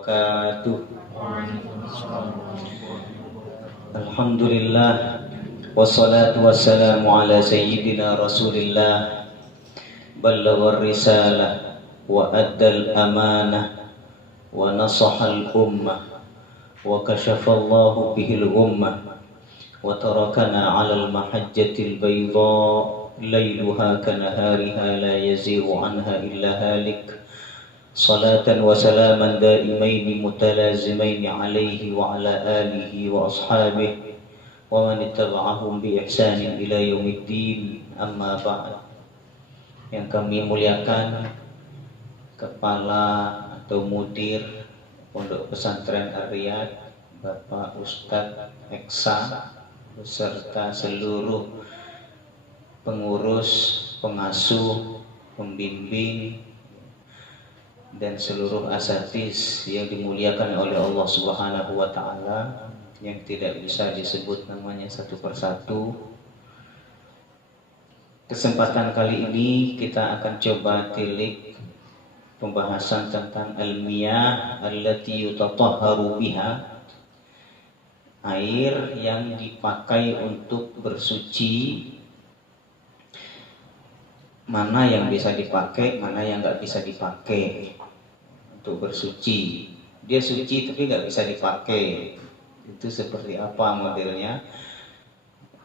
wabarakatuh. Alhamdulillah, wassalatu wassalamu ala sayyidina Rasulillah, ballaghar risalah wa addal amanah wa nasahal ummah wa kashafallahu bihil ummah wa tarakana 'alal mahajjatil bayda lailuha kanahariha la yazighu anha illa halik. Salatan wa salaman daimaini mutalazimaini alaihi wa ala alihi wa ashabihi wa man ittaba'ahum bi ihsanin ila yaumiddin. Amma ba'd. Yang kami muliakan Kepala atau Mudir Pondok Pesantren Ar-Riyad, Bapak Ustadz Eksa, beserta seluruh pengurus, pengasuh, pembimbing, dan seluruh asatiz yang dimuliakan oleh Allah Subhanahu wa Ta'ala, yang tidak bisa disebut namanya satu persatu. Kesempatan kali ini kita akan coba tilik pembahasan tentang al-miyah allati yutatahharu biha, air yang dipakai untuk bersuci. Mana yang bisa dipakai, mana yang nggak bisa dipakai untuk bersuci. Dia suci tapi nggak bisa dipakai. Itu seperti apa modelnya?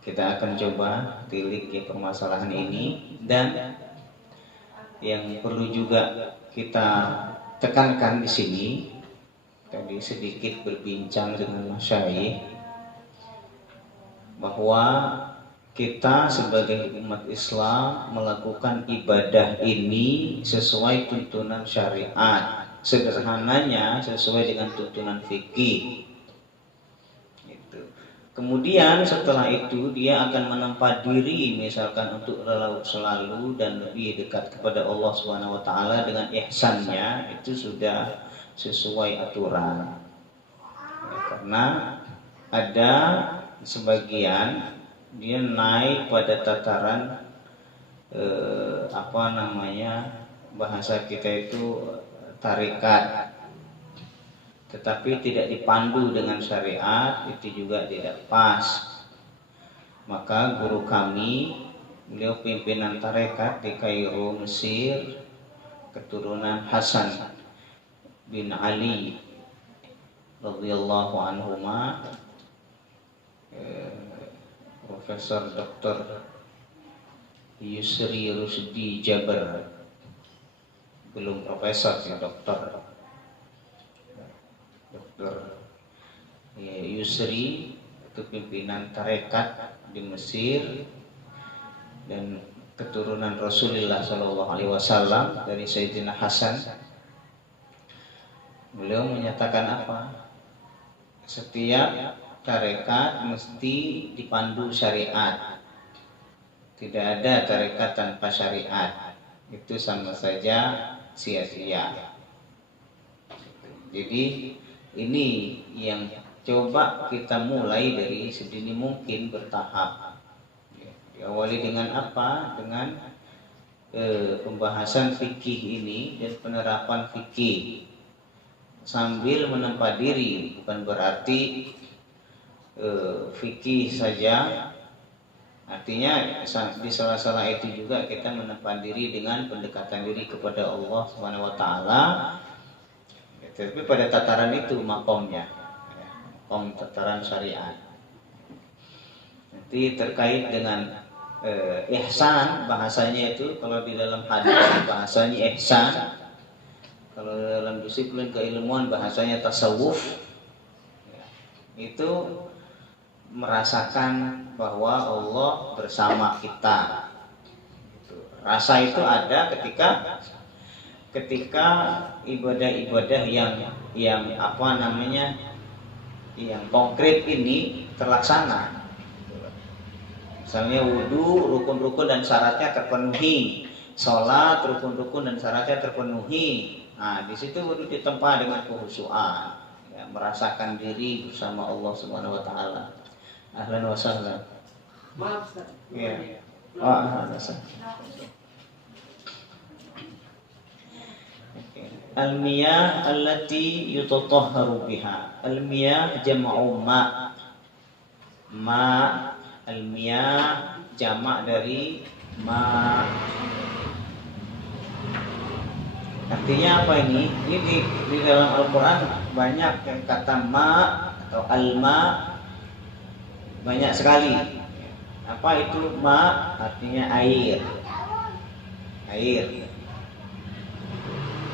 Kita akan coba tilik ya permasalahan ini. Dan yang perlu juga kita tekankan di sini, tadi sedikit berbincang dengan masyayikh, bahwa kita sebagai umat Islam melakukan ibadah ini sesuai tuntunan syariat. Sederhananya sesuai dengan tuntunan fikih. Kemudian setelah itu dia akan menempa diri misalkan untuk selalu dan lebih dekat kepada Allah Subhanahu wa Ta'ala dengan ihsannya, itu sudah sesuai aturan. Ya, karena ada sebagian dia naik pada tataran bahasa kita itu tarikat, tetapi tidak dipandu dengan syariat, itu juga tidak pas. Maka guru kami, beliau pimpinan tarekat di Kairo, Mesir, keturunan Hasan bin Ali radhiyallahu anhuma, Profesor Dr. Yusri Rusdi Jaber, belum profesor ya, dokter. Dr. Yusri itu pimpinan tarekat di Mesir dan keturunan Rasulullah Shallallahu Alaihi Wasallam dari Sayyidina Hasan. Beliau menyatakan apa? Setiap tarekat mesti dipandu syariat. Tidak ada tarekat tanpa syariat. Itu sama saja sia-sia. Jadi ini yang coba kita mulai dari sedini mungkin bertahap. Diawali dengan apa? Dengan pembahasan fikih ini dan penerapan fikih sambil menempa diri. Bukan berarti fikih saja, artinya di salah-salah itu juga kita menempa diri dengan pendekatan diri kepada Allah Subhanahu wa Ta'ala. Tapi pada tataran itu makomnya, makom tataran syariat. Nanti terkait dengan ihsan, bahasanya itu kalau di dalam hadis bahasanya ihsan, kalau dalam disiplin keilmuan bahasanya tasawuf, itu merasakan bahwa Allah bersama kita. Rasa itu ada ketika ibadah-ibadah yang konkret ini terlaksana. Misalnya wudu, rukun-rukun dan syaratnya terpenuhi, sholat, rukun-rukun dan syaratnya terpenuhi. Nah, di situ baru ditempa dengan kehusuan, ya, merasakan diri bersama Allah Subhanahu wa Ta'ala. Ahlan wa sahlan. Maaf, Ustaz. Ya. Ahlan wa sahlan. al-miyah allati yutatahharu biha. Al-miyah jam'u ma. Ma, al-miyah jamak dari ma. Artinya apa ini? Ini di dalam Al-Quran banyak yang kata ma atau al-ma, banyak sekali. Apa itu ma? Artinya air. Air.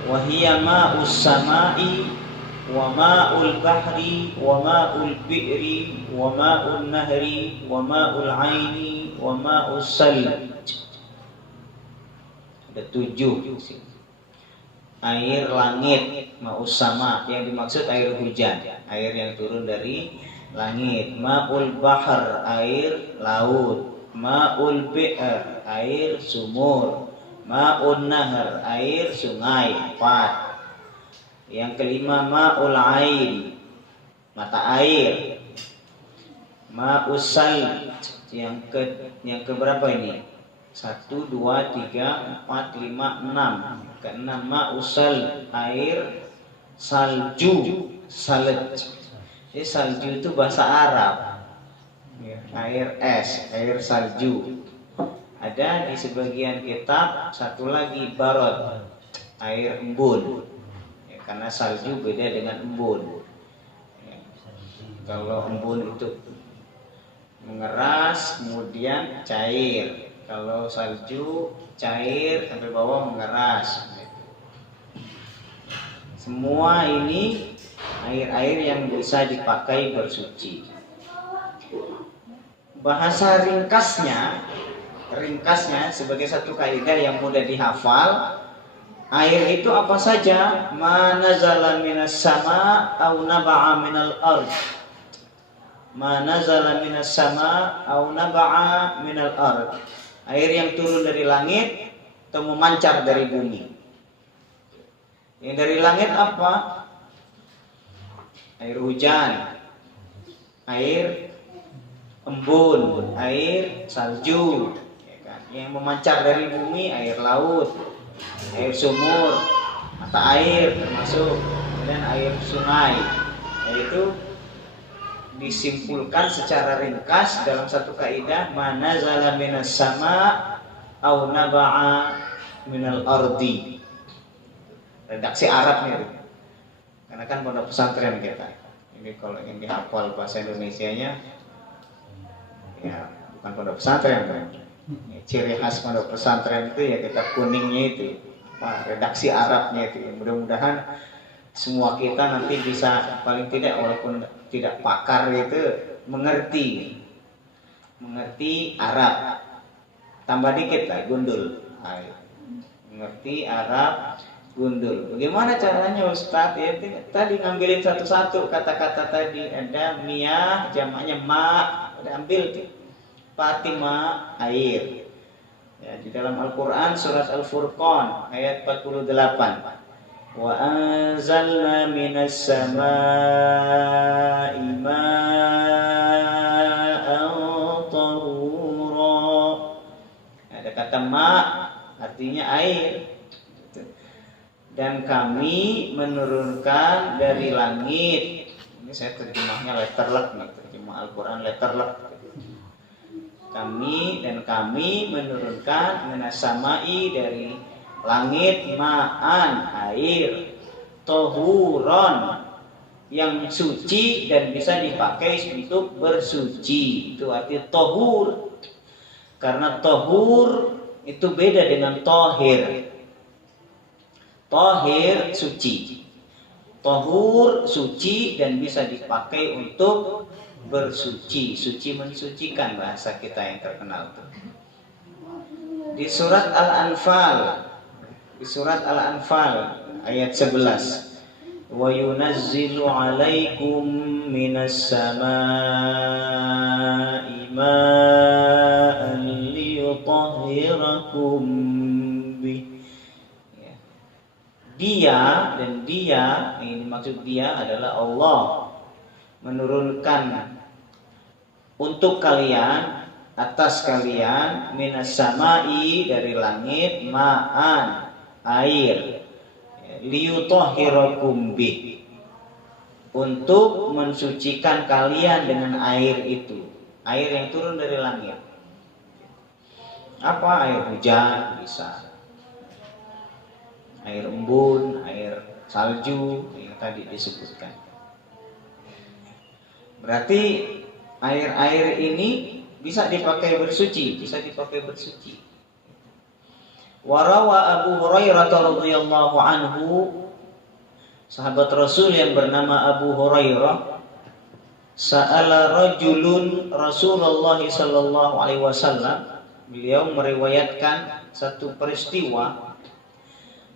Wahiyya ma'us sama'i wa ma'ul bahri wa ma'ul bi'ri wa ma'ul nahri wa ma'ul aini wa ma'us salj. Ada 7. Air langit, ma'us sama, yang dimaksud air hujan, air yang turun dari langit. Ma'ul bahar, air laut. Ma'ul bi'r, air sumur. Ma'un nahar, air sungai. 4. Yang kelima ma'ul ain, mata air. Ma'us salj, yang keberapa ini? 1, 2, 3, 4, 5, 6. Keenam ma'us salj, air salju, salj. Jadi salju itu bahasa Arab, air es, air salju. Ada di sebagian kitab satu lagi barod, air embun. Karena salju beda dengan embun. Kalau embun itu mengeras kemudian cair. Kalau salju cair sampai bawah mengeras. Semua ini air-air yang bisa dipakai bersuci. Bahasa ringkasnya sebagai satu kaidah yang mudah dihafal, air itu apa saja? Ma nazala minas sama au naba'a minal ard. Ma nazala minas sama au naba'a minal ard. Air yang turun dari langit atau memancar dari bumi. Yang dari langit apa? Air hujan, air embun, air salju. Yang memancar dari bumi, air laut, air sumur, mata air termasuk, dan air sungai. Yaitu disimpulkan secara ringkas dalam satu kaidah, mana zala minas sama au naba'a minal ardi. Redaksi Arabnya, karena kan pondok pesantren kita. Ini kalau ingin dihafal bahasa Indonesianya, ya bukan pondok pesantren kan. Ciri khas pondok pesantren itu ya kita kuningnya itu, redaksi Arabnya itu. Mudah-mudahan semua kita nanti bisa, paling tidak walaupun tidak pakar itu, mengerti Arab. Tambah dikit lah, gundul. Mengerti Arab, gundul. Bagaimana caranya Ustaz? Ya, tadi ngambilin satu-satu kata-kata tadi. Ada miyah, jamaknya ma, udah ambil tuh. Fatimah, air. Ya, di dalam Al-Quran surat Al-Furqan ayat 48. Wa anzalna minas samaa'i ma'an tahura. Ada kata ma, artinya air. Dan kami menurunkan dari langit. Ini saya terjemahnya letterlek nih, terjemah Al-Quran letterlek. Kami menurunkan minas samai dari langit ma'an, air, tohuron, yang suci dan bisa dipakai untuk bersuci. Itu arti tohur. Karena tohur itu beda dengan tohir. Tohir suci, tohur suci dan bisa dipakai untuk bersuci. Suci mensucikan, bahasa kita yang terkenal itu. Di surat Al-Anfal ayat 11, wa yunazzilu 'alaikum minas samaa'i ma'an liyutahhirakum bih. Dia, ini maksud dia adalah Allah, menurunkan untuk kalian, atas kalian, minas samai, dari langit, ma'an, air. liyutahhirakum bih, untuk mensucikan kalian dengan air itu, air yang turun dari langit. Apa? Air hujan bisa, air embun, air salju yang tadi disebutkan. Berarti air-air ini bisa dipakai bersuci, bisa dipakai bersuci. Warawa Abu Hurairah radhiyallahu anhu, sahabat Rasul yang bernama Abu Hurairah, sa'ala rajulun Rasulullah sallallahu alaihi wasallam, beliau meriwayatkan satu peristiwa.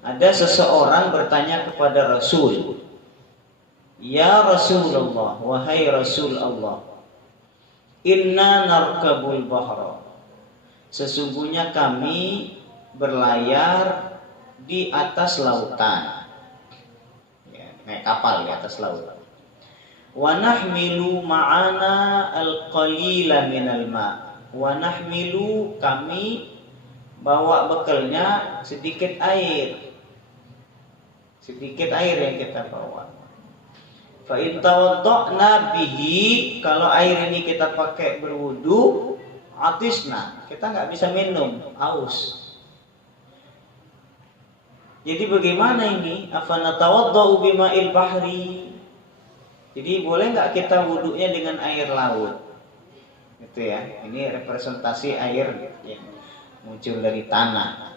Ada seseorang bertanya kepada Rasul, "Ya Rasulullah, wahai Rasul Allah, inna narkabul bahra, sesungguhnya kami berlayar di atas lautan." Ya, naik kapal di atas laut. "Wa nahmilu ma'ana al-qalila minal ma'." Wa nahmilu, kami bawa bekalnya sedikit air. Sedikit air yang kita bawa. Fa in tawadda'na bihi, kalau air ini kita pakai berwudu, atisna, kita nggak bisa minum, haus. Jadi bagaimana ini? Afana tawadda'u bima'il bahri. Jadi boleh nggak kita wudunya dengan air laut? Itu ya, ini representasi air yang muncul dari tanah.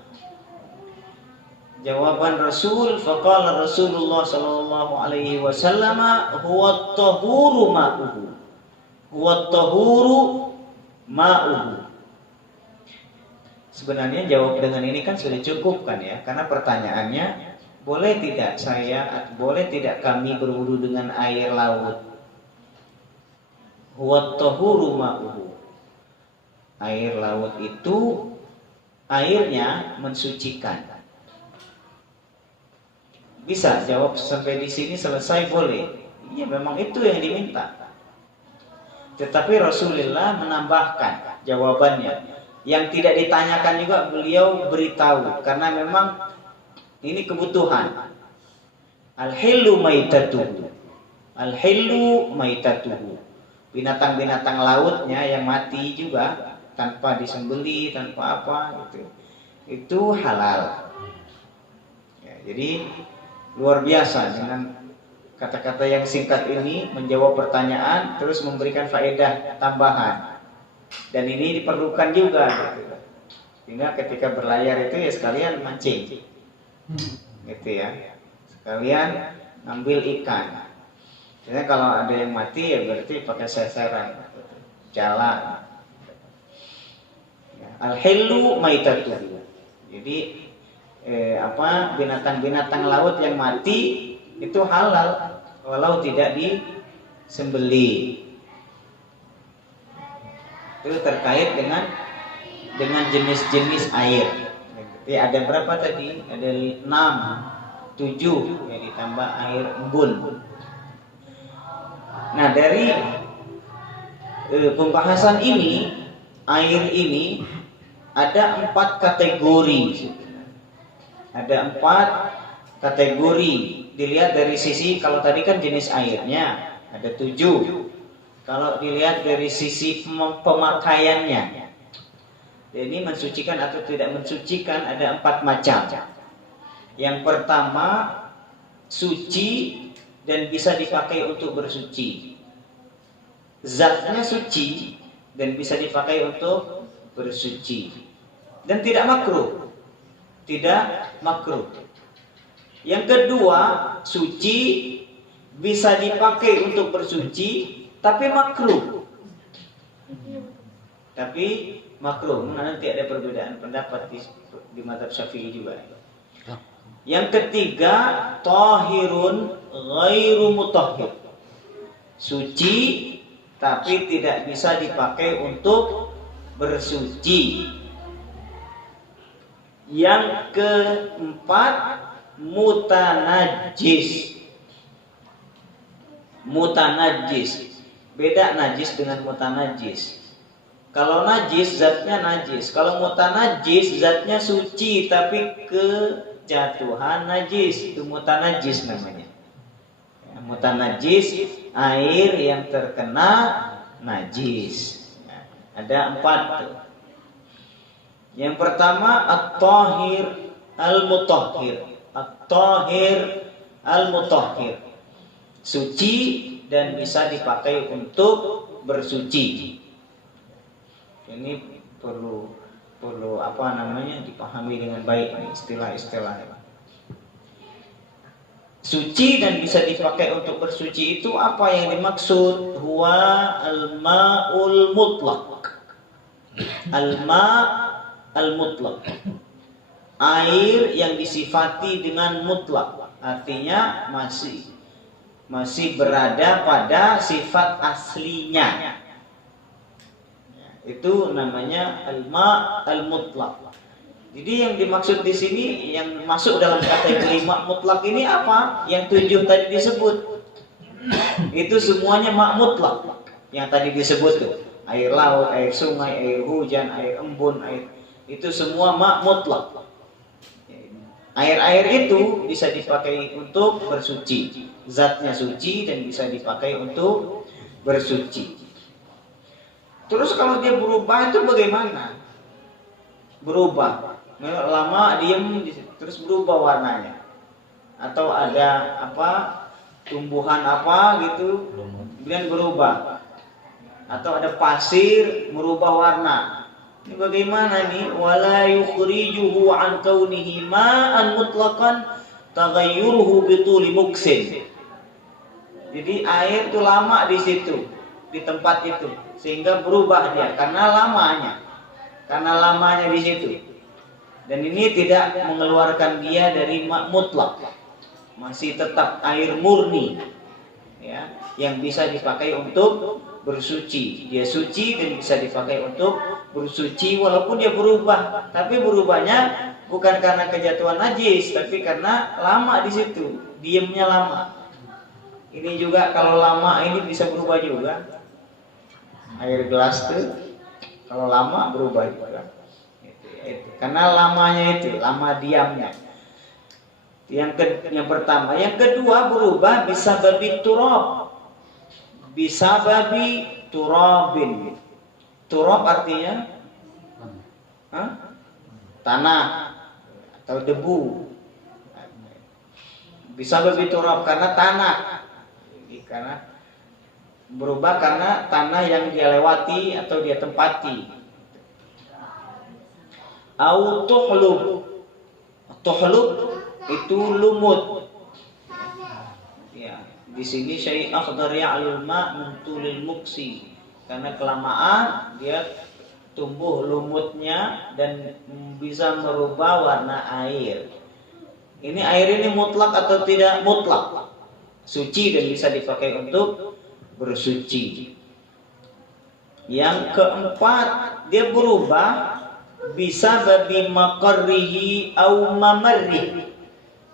Jawaban Rasul, faqala Rasulullah sallallahu alaihi wasallam, huwa at-tahuru ma'uhu. Huwa at-tahuru ma'uhu. Sebenarnya jawab dengan ini kan sudah cukup kan ya, karena pertanyaannya, boleh tidak kami berwudu dengan air laut? Huwa at-tahuru ma'uhu. Air laut itu airnya mensucikan. Bisa jawab sampai di sini selesai, boleh. Iya, memang itu yang diminta. Tetapi Rasulullah menambahkan jawabannya. Yang tidak ditanyakan juga beliau beritahu, karena memang ini kebutuhan. Al-hillu maitatuhu. Al-hillu maitatuhu. Binatang-binatang lautnya yang mati juga tanpa disembelih, tanpa apa gitu. Itu halal. Ya, jadi luar biasa dengan kata-kata yang singkat ini menjawab pertanyaan terus memberikan faedah tambahan. Dan ini diperlukan juga gitu. Sehingga ketika berlayar itu ya sekalian mancing. Gitu ya. Sekalian ngambil ikan. Jadi kalau ada yang mati ya berarti pakai seseran, jalan. Al-hillu maitatuhu. Jadi binatang-binatang laut yang mati itu halal walau tidak disembelih. Itu terkait dengan jenis-jenis air. Jadi ada berapa tadi? Ada 6, 7 yang ditambah air embun. Nah, dari pembahasan ini, air ini ada 4 kategori. Ada 4 kategori. Dilihat dari sisi, kalau tadi kan jenis airnya ada 7. Kalau dilihat dari sisi pemakaiannya, ini mensucikan atau tidak mensucikan, ada 4 macam. Yang pertama, suci dan bisa dipakai untuk bersuci. Zatnya suci dan bisa dipakai untuk bersuci. Dan tidak makruh. Tidak makruh. Yang kedua, suci bisa dipakai untuk bersuci, tapi makruh. Tapi makruh. Nanti ada perbedaan pendapat di mazhab Syafi'i juga. Yang ketiga, tahirun ghairu mutahhir. Suci tapi tidak bisa dipakai untuk bersuci. Yang keempat, mutanajjis. Mutanajjis. Beda najis dengan mutanajjis. Kalau najis zatnya najis, kalau mutanajjis zatnya suci tapi jatuhan najis, itu mutanajis namanya. Ya, mutanajis, air yang terkena najis. Ya, ada 4 tuh. Yang pertama at-tahir al-mutahhir. At-tahir al-mutahhir, suci dan bisa dipakai untuk bersuci. Ini perlu dipahami dengan baik istilah-istilahnya. Suci dan bisa dipakai untuk bersuci itu apa yang dimaksud? Huwa al-ma'ul mutlaq. Al-ma' al-mutlaq, air yang disifati dengan mutlak, artinya masih berada pada sifat aslinya. Itu namanya al-ma' al-mutlaq. Jadi yang dimaksud di sini, yang masuk dalam kategori ma' mutlak ini apa? Yang 7 tadi disebut. Itu semuanya ma' mutlak. Yang tadi disebut tuh, air laut, air sungai, air hujan, air embun, itu semua ma' mutlak. Air-air itu bisa dipakai untuk bersuci, zatnya suci dan bisa dipakai untuk bersuci. Terus kalau dia berubah itu bagaimana? Berubah, lama diam terus berubah warnanya, atau ada tumbuhan gitu, kemudian berubah, atau ada pasir merubah warna. Ini bagaimana nih? Wala yukhrijuhu an kaunihi ma'an mutlaqan taghayyuruhu bituli muksin. Jadi air itu lama di situ, di tempat itu, sehingga berubah dia karena lamanya di situ. Dan ini tidak mengeluarkan dia dari mutlak, masih tetap air murni, ya, yang bisa dipakai untuk bersuci. Dia suci dan bisa dipakai untuk bersuci walaupun dia berubah, tapi berubahnya bukan karena kejatuhan najis, tapi karena lama di situ, diamnya lama. Ini juga kalau lama ini bisa berubah juga. Air gelas tuh kalau lama berubah juga. Karena lamanya itu, lama diamnya. Yang pertama, yang kedua berubah bisa babi turab. Bisa babi turabin. Turab artinya tanah atau debu. Bisa babi turab karena tanah. Karena berubah karena tanah yang dia lewati atau dia tempati. Au tuhlub. Tuhlub itu lumut. Ya, di sini syai' akhdar ya'lul ma' min tulil muksi. Karena kelamaan dia tumbuh lumutnya dan bisa merubah warna air. Ini air ini mutlak atau tidak mutlak? Suci dan bisa dipakai untuk bersuci. Yang keempat, dia berubah bisa babi maqarrihi au mamarrih.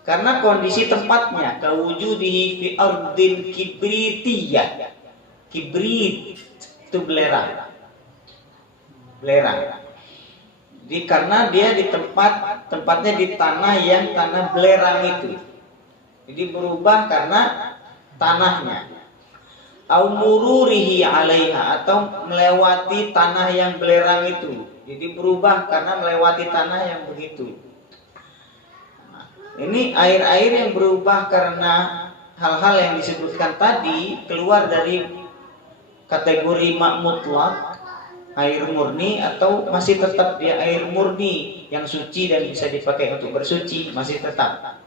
Karena kondisi tempatnya, kawujudihi fi ardin kibritiyah. Kibrit itu belerang. Jadi karena dia di tempatnya di tanah yang tanah belerang itu. Jadi berubah karena tanahnya. Au mururihi 'alaiha, atau melewati tanah yang belerang itu. Jadi berubah karena melewati tanah yang begitu. Ini air-air yang berubah karena hal-hal yang disebutkan tadi, keluar dari kategori ma' mutlak, air murni, atau masih tetap dia air murni yang suci dan bisa dipakai untuk bersuci, masih tetap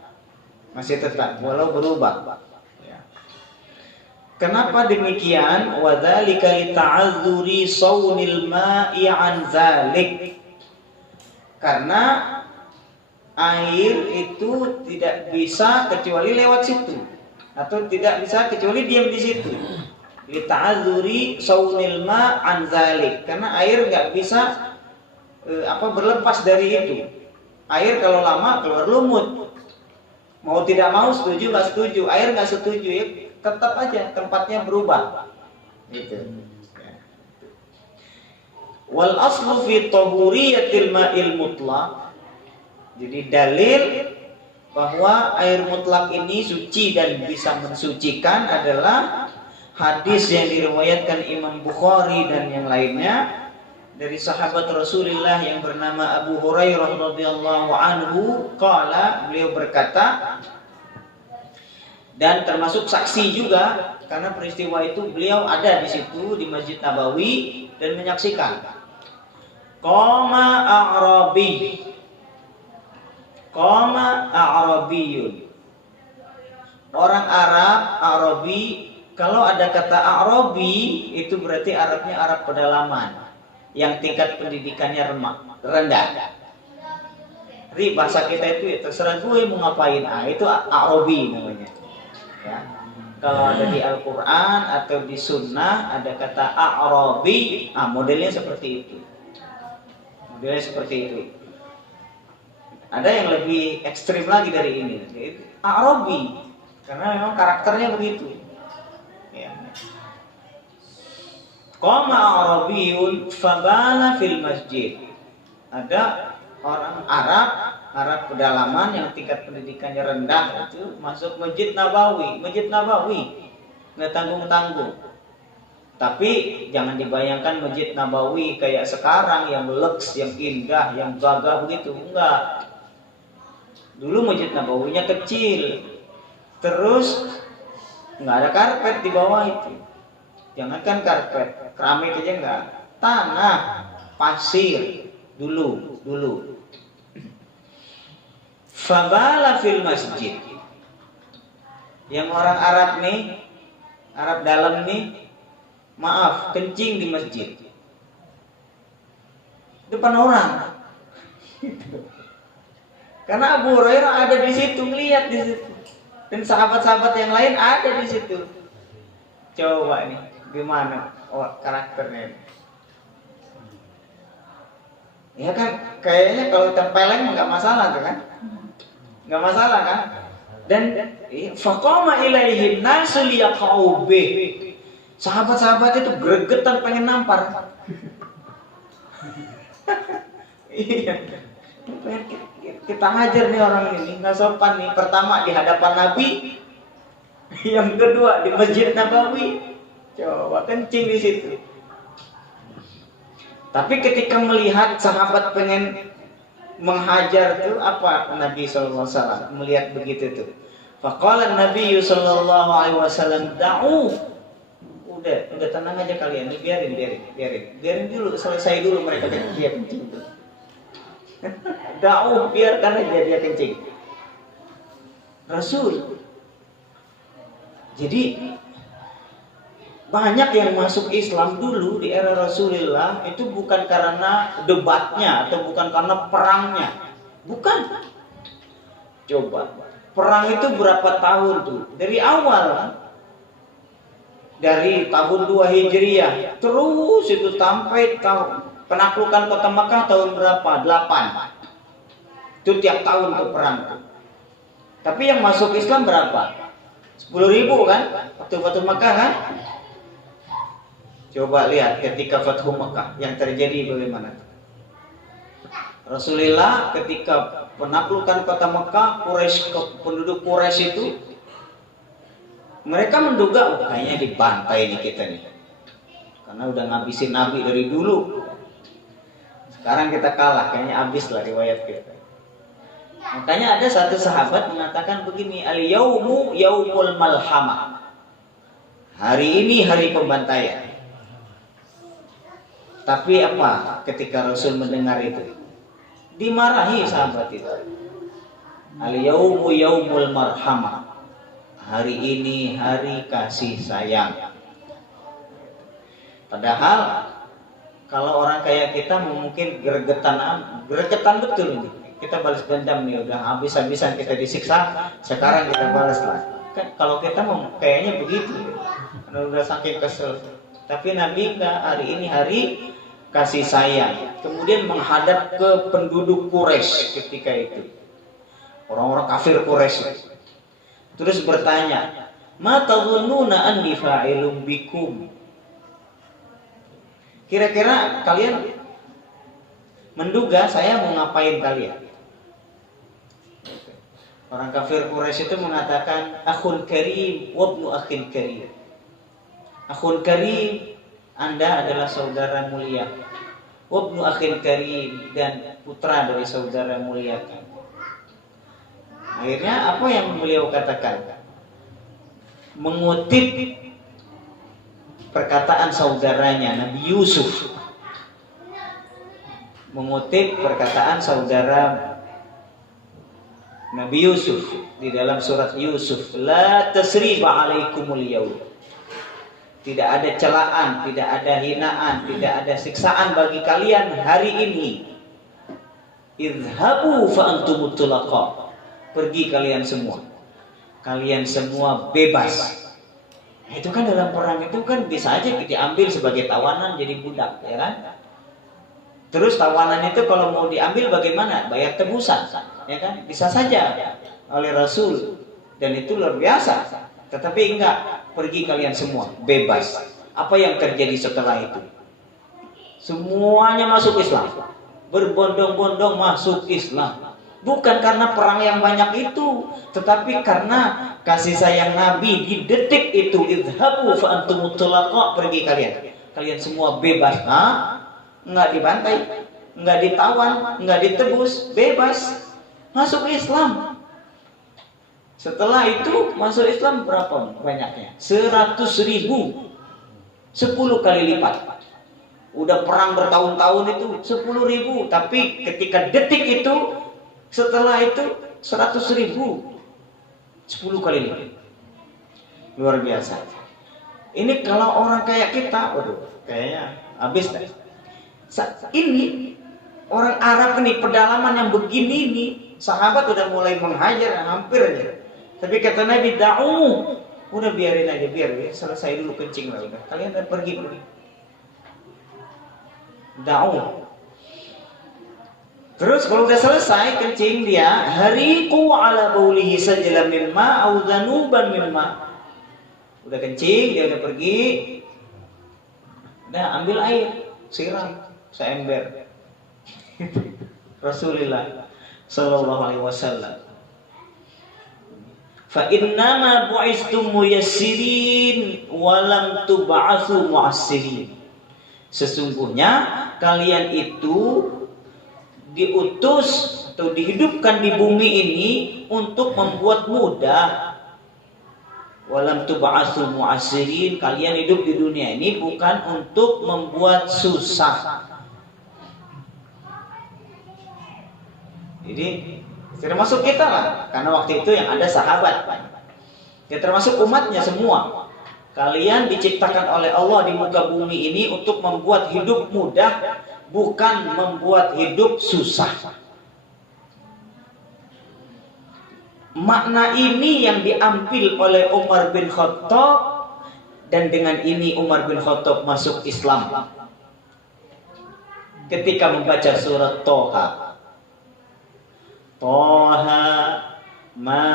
walau berubah. Ya. Kenapa demikian? Wa dzalika li ta'azzuri sawnil ma'i 'an dzalik. Karena air itu tidak bisa kecuali lewat situ, atau tidak bisa kecuali diam di situ. Li ta'azzuri sawnil ma' 'an dzalik. Karena air nggak bisa berlepas dari itu. Air kalau lama keluar lumut. Mau tidak mau, setuju nggak setuju, air nggak setuju, ya tetap aja tempatnya berubah. Gitu. Wal aslu fi tahuriyatil ma'il mutlaq. Jadi dalil bahwa air mutlak ini suci dan bisa mensucikan adalah hadis yang diriwayatkan Imam Bukhari dan yang lainnya dari sahabat Rasulullah yang bernama Abu Hurairah radhiyallahu anhu qala, beliau berkata, dan termasuk saksi juga karena peristiwa itu beliau ada di situ di Masjid Nabawi dan menyaksikan. Qama a'rabiyun. Orang Arab, Arabi, kalau ada kata Arabi itu berarti Arabnya Arab pedalaman yang tingkat pendidikannya rendah. Bahasa kita itu ya, terserah gue mau ngapain, itu Arabi namanya. Ya. Kalau ada di Al-Quran atau di Sunnah ada kata Arabi, modelnya seperti itu. Ada yang lebih ekstrim lagi dari ini, Arabi, karena memang karakternya begitu. Ya. Qama Arabiyun fabala fil masjid. Ada orang Arab pedalaman yang tingkat pendidikannya rendah itu masuk Masjid Nabawi nggak tanggung-tanggung. Tapi jangan dibayangkan Masjid Nabawi kayak sekarang yang lux, yang indah, yang gagah begitu, enggak. Dulu Masjid Nabawinya kecil, terus nggak ada karpet di bawah itu. Jangankan karpet, keramik aja enggak, tanah, pasir dulu. Fabala fil masjid. Yang orang Arab nih, Arab dalam nih, maaf, kencing di masjid depan orang. Karena Abu Hurairah ada di situ, melihat di situ, dan sahabat-sahabat yang lain ada di situ. Coba nih, gimana karakternya? Ya kan, kayaknya kalau tempeleng nggak masalah tuh kan? Nggak masalah kan? Dan faqama ilaihim nasu liyaqau bih. Sahabat-sahabat itu gregetan pengen nampar. Iya. Kita hajar nih orang ini, nggak sopan nih. Pertama di hadapan Nabi, yang kedua di Masjid Nabawi. Coba kencing di situ. Tapi ketika melihat sahabat pengen menghajar tuh, apa Nabi SAW melihat begitu tuh? Faqala Nabi SAW, da'u. Udah tenang aja kalian, biarin dulu, selesai dulu mereka dia kencing. Da'u, biarkan aja dia kencing. Rasul. Jadi banyak yang masuk Islam dulu di era Rasulullah itu bukan karena debatnya atau bukan karena perangnya. Bukan. Coba, perang itu berapa tahun tuh? Dari awal, dari tahun 2 Hijriah terus itu sampai tahun penaklukan kota Makkah tahun berapa? 8. Itu tiap tahun tuh perang tuh. Tapi yang masuk Islam berapa? 10.000 kan? Waktu Fathu Makkah kan? Coba lihat ketika Fathu Makkah yang terjadi bagaimana? Rasulullah ketika penaklukan kota Makkah, penduduk Quraisy itu mereka menduga kayaknya dibantai nih kita nih. Karena udah ngabisin Nabi dari dulu. Sekarang kita kalah, kayaknya habis lah riwayat kita. Makanya ada satu sahabat mengatakan begini, al-yaumu yaumul malhamah. Hari ini hari pembantaian. Tapi apa ketika Rasul mendengar itu? Dimarahi sahabat itu. Al-yaumu yaumul marhamah. Hari ini hari kasih sayang. Padahal kalau orang kayak kita mungkin gregetan betul. Kita balas dendam nih, udah habis-habisan kita disiksa, sekarang kita balas lah. Kan kalau kita kayaknya begitu. Karena udah saking kesel. Tapi Nabi enggak, hari ini hari kasih sayang. Kemudian menghadap ke penduduk Quraisy ketika itu, orang-orang kafir Quraisy. Terus bertanya, "Ma tadhunnuna anni fa'ilun bikum?" Kira-kira kalian menduga saya mau ngapain kalian? Orang kafir Quraisy itu mengatakan akhun karim wabnu akhin karim. Akhun karim, Anda adalah saudara mulia. Wabnu akhin karim, dan putra dari saudara mulia. Akhirnya apa yang beliau katakan? Mengutip perkataan saudaranya Nabi Yusuf. Mengutip perkataan saudara Nabi Yusuf di dalam surat Yusuf, la tasriba alaikumul yaum. Tidak ada celaan, tidak ada hinaan, tidak ada siksaan bagi kalian hari ini. Idhabu fa antumut tulaqa. Pergi kalian semua. Kalian semua bebas. Itu kan dalam perang itu kan bisa aja diambil sebagai tawanan jadi budak, ya kan? Terus tawanan itu kalau mau diambil bagaimana? Bayar tebusan, ya kan? Bisa saja oleh Rasul, dan itu luar biasa. Tetapi enggak, pergi kalian semua, bebas. Apa yang terjadi setelah itu? Semuanya masuk Islam, berbondong-bondong masuk Islam. Bukan karena perang yang banyak itu, tetapi karena kasih sayang Nabi. Di detik itu, idhabu fa antumut tulaqa, pergi kalian. Kalian semua bebas. Nggak dibantai, nggak ditawan, nggak ditebus, bebas masuk Islam. Setelah itu masuk Islam berapa banyaknya? 100.000, 10 kali lipat. Udah perang bertahun-tahun itu 10.000, tapi ketika detik itu, setelah itu 100.000, 10 kali lipat. Luar biasa. Ini kalau orang kayak kita, waduh, kayaknya habis deh. Ini orang Arab ini, pedalaman yang begini ini, sahabat udah mulai menghajar hampir aja. Tapi kata Nabi, da'u, udah biarin aja, biar selesai dulu kencing lah, udah. Kalian udah pergi. Da'u. Terus kalau udah selesai kencing dia, hariqu ala baulihi sajlan min ma au dhanuban min ma. Udah kencing, dia udah pergi. Udah ambil air, siram seember. Rasulullah sallallahu alaihi wasallam. Fa innama bu'istum muyassirin wa lam tub'atsu mu'assirin. Sesungguhnya kalian itu diutus atau dihidupkan di bumi ini untuk membuat mudah. Walam tub'atsu mu'assirin, kalian hidup di dunia ini bukan untuk membuat susah. Jadi termasuk kita lah, karena waktu itu yang ada sahabat, ya termasuk umatnya semua. Kalian diciptakan oleh Allah di muka bumi ini untuk membuat hidup mudah, bukan membuat hidup susah. Makna ini yang diambil oleh Umar bin Khattab, dan dengan ini Umar bin Khattab masuk Islam ketika membaca surat Toha. Toha ma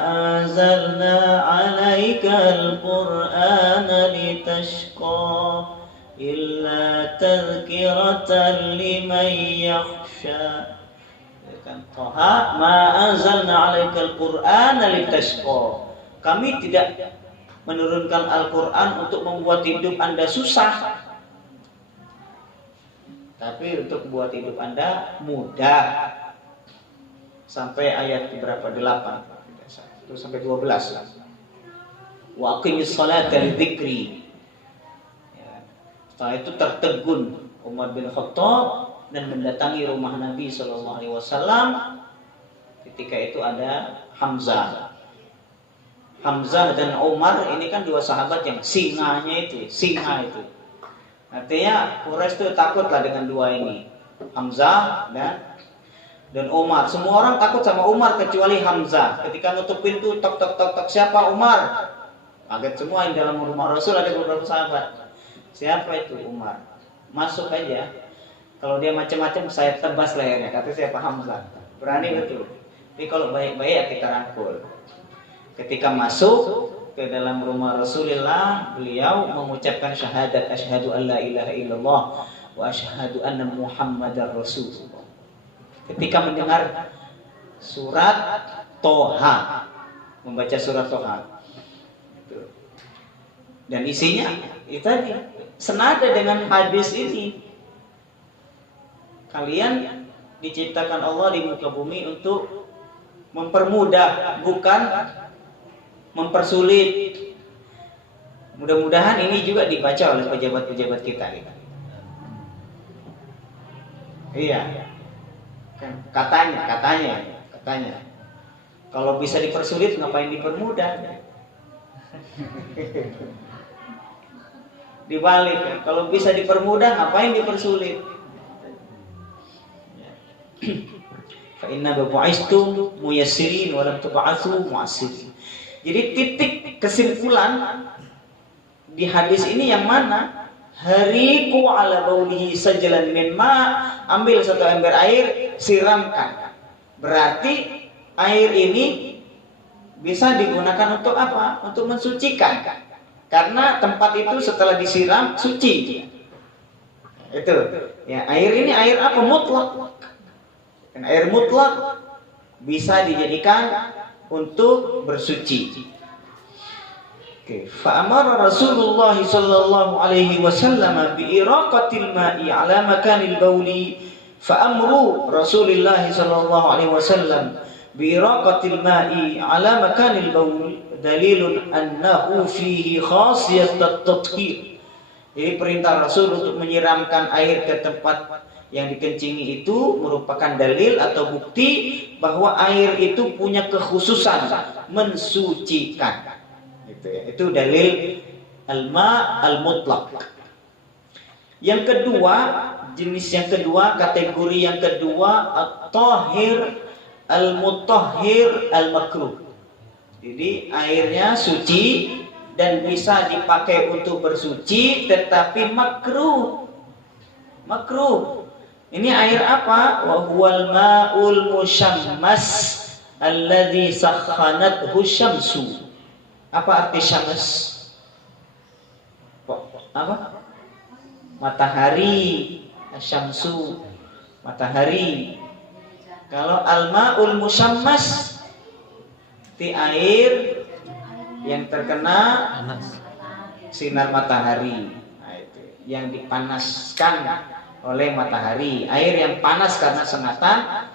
anzalna alaikal qur'ana litashqa illa tadhkiratan liman yakhsha. Toha ma anzalna alaikal qur'ana litashqa. Kami tidak menurunkan Al-Quran untuk membuat hidup Anda susah, tapi untuk membuat hidup Anda mudah. Sampai ayat berapa? 8 itu sampai 12. Wa aqimis salata lidzikri. Setelah itu tertegun Umar bin Khattab dan mendatangi rumah Nabi SAW. Ketika itu ada Hamzah. Hamzah dan Umar ini kan dua sahabat yang singa itu. Artinya Quraisy itu takutlah dengan dua ini, Hamzah dan Umar. Semua orang takut sama Umar kecuali Hamzah. Ketika nutup pintu, tok tok tok tok, siapa? Umar. Kaget semua. Yang dalam rumah Rasul ada beberapa sahabat. Siapa itu? Umar. Masuk aja. Kalau dia macam-macam saya tebas lehernya. Kata siapa? Hamzah. Berani betul. Tapi kalau baik-baik kita rangkul. Ketika masuk ke dalam rumah Rasulullah, beliau mengucapkan syahadat asyhadu an la ilaha illallah wa asyhadu anna Muhammadar Rasulullah. Ketika mendengar surat Toha, membaca surat Toha. Dan isinya itu tadi senada dengan hadis ini. Kalian diciptakan Allah di muka bumi untuk mempermudah, bukan mempersulit. Mudah-mudahan ini juga dibaca oleh pejabat-pejabat kita. Iya. Katanya. Kalau bisa dipersulit, ngapain dipermudah? Dibalik, kalau bisa dipermudah, ngapain dipersulit? Fa inna bu'istum muyassirin wa lam tub'atsu mu'assirin. Jadi titik kesimpulan di hadis ini yang mana? Hariku ala baulihi sajlan min ma, ambil satu ember air, siramkan. Berarti air ini bisa digunakan untuk apa? Untuk mensucikan. Karena tempat itu setelah disiram suci. Itu. Ya, air ini air apa? Mutlak. Dan air mutlak bisa dijadikan untuk bersuci. Oke. Fa amara Rasulullah sallallahu alaihi wasallam bi iraqatil ma'i ala makanil bauli. Fa amru Rasulullah sallallahu alaihi wasallam biraqatil ma'i ala makanil baul dalilun annahu fihi khasiyat at-tathhir. Jadi perintah Rasul untuk menyiramkan air ke tempat yang dikencingi itu merupakan dalil atau bukti bahwa air itu punya kekhususan mensucikan. Gitu ya. Itu dalil al-ma' al-mutlaq. Yang kedua, jenis yang kedua, kategori yang kedua, at-tahir al-mutahhir al-makruh. Jadi airnya suci dan bisa dipakai untuk bersuci, tetapi makruh. Ini air apa? Wa huwal ma'ul musyammas alladzi sakhanathu syamsu. Apa arti syams? Apa? Matahari. Syamsu, matahari. Kalau al-ma'ul musyammas, di air yang terkena sinar matahari, nah, itu yang dipanaskan oleh matahari, air yang panas karena sengatan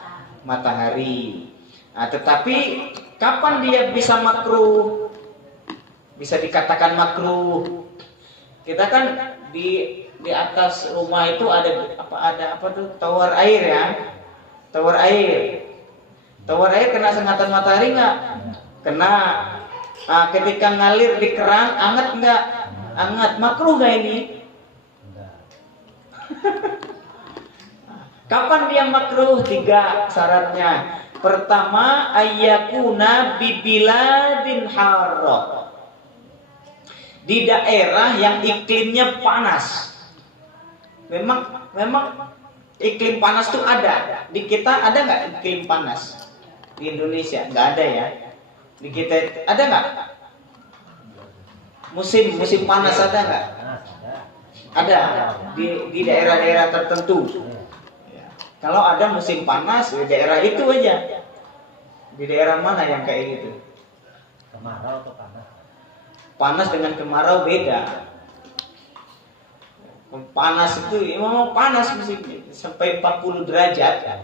matahari. Nah, tetapi kapan dia bisa makruh? Bisa dikatakan makruh. Kita kan di atas rumah itu ada apa tuh, tower air ya. Tower air kena sengatan matahari nggak? Kena. Nah, ketika ngalir di keran, anget nggak? Anget. Makruh nggak ini? Kapan dia makruh? 3 syaratnya. Pertama, ayyakuna bibiladin harra, di daerah yang iklimnya panas. Memang iklim panas itu ada. Di kita ada nggak iklim panas? Di Indonesia nggak ada ya. Di kita ada nggak? Musim panas ada nggak? Ada di daerah-daerah tertentu. Kalau ada musim panas di daerah itu aja. Di daerah mana yang kayak gitu? Kemarau atau panas? Panas dengan kemarau beda. Panas itu memang panas musimnya sampai 40 derajat.